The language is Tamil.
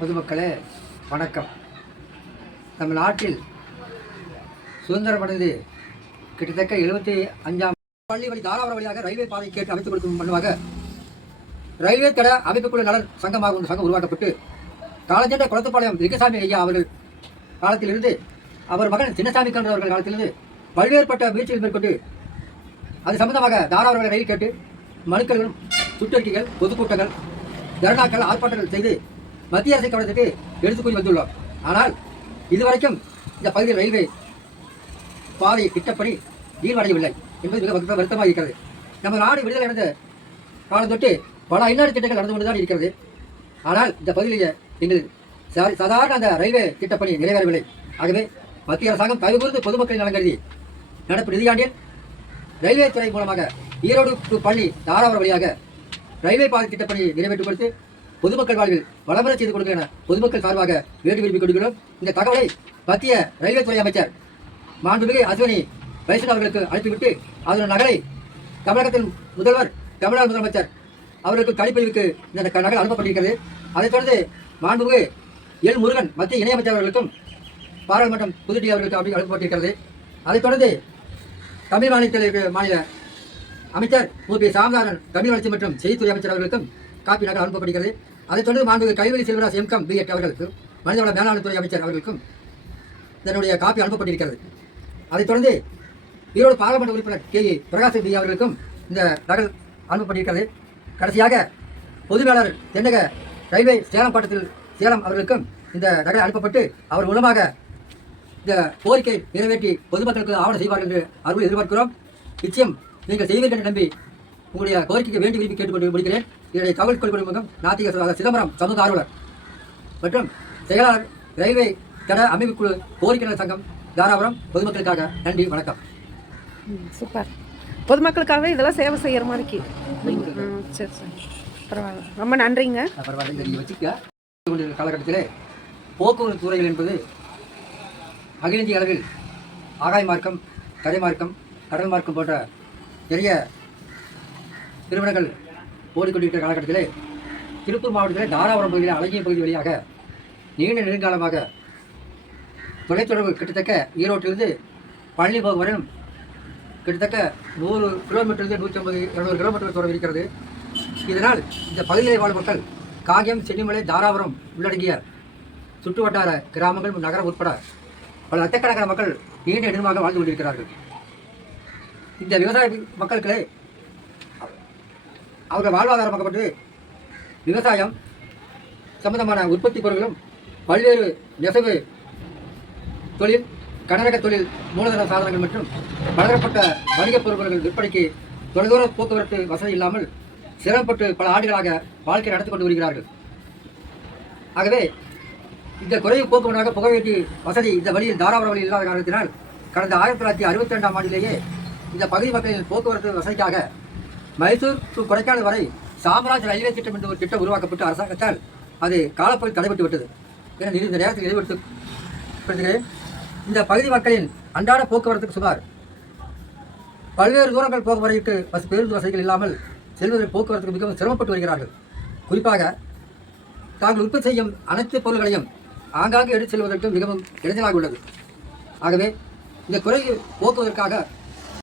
பொதுமக்களே வணக்கம். நம்ம நாட்டில் சுதந்திரமடைந்து கிட்டத்தட்ட 75ஆம் பள்ளி வழி தாராபுரம் வழியாக ரயில்வே பாதை கேட்டு அமைத்துக் கொடுக்கும் முன்பாக ரயில்வே தட அமைப்புக்குழு நலன் சங்கமாக ஒரு சங்கம் உருவாக்கப்பட்டு காலஞ்சென்ற குளத்துப்பாளையம் லிங்கசாமி ஐயா அவர்கள் காலத்திலிருந்து அவர் மகன் சின்னசாமி கன்று அவர்கள் காலத்திலிருந்து பல்வேறுபட்ட முயற்சிகள் மேற்கொண்டு அது சம்பந்தமாக தாராபுரம் ரயில் கேட்டு மனுக்களும் சுற்றறிக்கைகள் பொதுக்கூட்டங்கள் தர்ணாக்கள் ஆர்ப்பாட்டங்கள் செய்து மத்திய அரசு கவனத்துக்கு எடுத்துக்கொண்டு வந்துள்ளோம். ஆனால் இதுவரைக்கும் இந்த பகுதியில் ரயில்வே பாதை திட்டப்படி நீர்வடையவில்லை என்பது மிக வருத்தமாக இருக்கிறது. நம்ம நாடு விடுதலை அடைந்த காலம் தொட்டு பல ஐநாடு திட்டங்கள் நடந்து கொண்டுதான் இருக்கிறது. ஆனால் இந்த பகுதியிலேயே எங்கள் சாதாரண அந்த ரயில்வே திட்டப்பணி நிறைவேறவில்லை. ஆகவே மத்திய அரசாங்கம் தயவு கூர்ந்து பொதுமக்களின் நலன் கருதி நடப்பு நிதியாண்டில் ரயில்வே துறை மூலமாக ஈரோடு டு பள்ளி தாராபுரம் வழியாக ரயில்வே பாதை திட்டப்பணி நிறைவேற்றி கொடுத்து பொதுமக்கள் வாழ்வில் வளம்பர செய்து கொடுக்க என பொதுமக்கள் சார்பாக வேண்டி விரும்பிக் கொள்கிறோம். இந்த தகவலை மத்திய ரயில்வே துறை அமைச்சர் மாண்புமிகு அஸ்வினி வைஷ்ணவ் அவர்களுக்கு அனுப்பிவிட்டு அதன் நகலை தமிழகத்தின் முதல்வர் தமிழ்நாடு முதலமைச்சர் அவர்களுக்கு கணிப்பதிவுக்கு இந்த நகல் அனுப்பப்பட்டிருக்கிறது. அதைத் தொடர்ந்து மாண்புமிகு எல் முருகன் மத்திய இணையமைச்சர் அவர்களுக்கும் பாராளுமன்றம் புதுடில்லி அவர்களுக்கு அப்படி அனுப்பப்பட்டிருக்கிறது. அதைத் தொடர்ந்து தமிழ் மாநில அமைச்சர் மூபி சாமிநாதன் தமிழ் வளர்ச்சி மற்றும் செய்தித்துறை அமைச்சர் அவர்களுக்கும் காப்பி நகல் அனுப்பப்படுகிறது. அதைத் தொடர்ந்து மாண்புமிகு கைவெளி செல்வராஜ் எம்கம் பிஎட் அவர்களுக்கும் மனிதவள மேலாண்மைத்துறை அமைச்சர் அவர்களுக்கும் இதனுடைய காப்பி அனுப்பப்பட்டிருக்கிறது. அதைத் தொடர்ந்து ஈரோடு பாராளுமன்ற உறுப்பினர் கே பிரகாஷ் பி அவர்களுக்கும் இந்த நகல் அனுப்பப்பட்டிருக்கிறது. கடைசியாக பொதுமேலாளர் தென்னக ரயில்வே சேலம் அவர்களுக்கும் இந்த நகல் அனுப்பப்பட்டு அவர் மூலமாக இந்த கோரிக்கை நிறைவேற்றி பொதுமக்களுக்கு ஆவணம் செய்வார்கள் என்று அருள் எதிர்பார்க்கிறோம். நிச்சயம் நீங்கள் செய்வீர்கள் என்று நம்பி உங்களுடைய கோரிக்கைக்கு வேண்டி விரும்பி கேட்டுக்கொண்டு முடிக்கிறேன். இதனுடைய தகவல் கொள்கை முகம் நாத்திக சிதம்பரம் சமூக ஆர்வலர் மற்றும் செயலாளர் ரயில்வே தட அமைப்புக்குழு கோரிக்கையாளர் சங்கம் தாராபுரம். பொதுமக்களுக்காக நன்றி, வணக்கம். சூப்பர். பொதுமக்களுக்காக இதெல்லாம் சேவை செய்கிற மாதிரி. சரி சரி, பரவாயில்ல, ரொம்ப நன்றிங்க. பரவாயில்ல, நீங்கள் வச்சுக்க. காலகட்டத்திலே போக்குவரத்து துறைகள் என்பது அகில இந்திய அளவில் ஆகாய மார்க்கம், தரை மார்க்கம், கடல் மார்க்கம் போன்ற நிறைய நிறுவனங்கள் ஓடிக்கொண்டிருக்கிற காலகட்டத்திலே திருப்பூர் மாவட்டத்திலே தாராபுரம் பகுதியில் அழகிய பகுதி வழியாக நீண்ட நெடுங்காலமாக தொலைத்தொடர்பு கிட்டத்தட்ட ஈரோட்டிலிருந்து பழனி போகும் வரையும் கிட்டத்தட்ட 100 கிலோமீட்டருக்கு 150-200 கிலோமீட்டர் தொடர்பு இருக்கிறது. இதனால் இந்த பகுதியில் வாழும் மக்கள் காங்கியம், சென்னிமலை, தாராபுரம் உள்ளடங்கிய சுற்று வட்டார கிராமங்கள், நகரம் உட்பட பல லட்சக்கணக்கான மக்கள் நீண்ட நெடுமாக வாழ்ந்து கொண்டிருக்கிறார்கள். இந்த விவசாய மக்களுக்கு அவர்கள் வாழ்வாதாரமாக்கப்பட்டு விவசாயம் சம்பந்தமான உற்பத்தி பொருட்களும் பல்வேறு நெசவு தொழில், கனரக தொழில், மூலதன சாதனங்கள் மற்றும் பலதரப்பட்ட வணிகப் பொருட்கள் விற்பனைக்கு தொலைதூர போக்குவரத்து வசதி இல்லாமல் சிரமப்பட்டு பல ஆண்டுகளாக வாழ்க்கை நடத்தி கொண்டு வருகிறார்கள். ஆகவே இந்த குறைவு போக்குவரத்தாக புகவேட்டி வசதி இந்த வழியில் தாராபுரம் வழி இல்லாத காரணத்தினால் கடந்த 1962ஆம் ஆண்டிலேயே இந்த பகுதி மக்களின் போக்குவரத்து வசதிக்காக மைசூர் டு கொடைக்கானல் வரை சாம்ராஜ் ரயில்வே திட்டம் என்று ஒரு திட்டம் உருவாக்கப்பட்டு அரசாங்கத்தால் அது காலப்போக்கில் தடைபட்டு விட்டது என இந்த நேரத்தில் நினைவுபடுத்துகிறேன். இந்த பகுதி மக்களின் அன்றாட போக்குவரத்துக்கு சுமார் பல்வேறு தூரங்கள் போக்குவரத்துக்கு பேருந்து வசதிகள் இல்லாமல் செல்வதற்கு போக்குவரத்துக்கு மிகவும் சிரமப்பட்டு வருகிறார்கள். குறிப்பாக தாங்கள் உற்பத்தி செய்யும் அனைத்து பொருள்களையும் ஆங்காங்கே எடுத்து செல்வதற்கு மிகவும் இடைஞ்சலாக உள்ளது. ஆகவே இந்த குறையை போக்குவதற்காக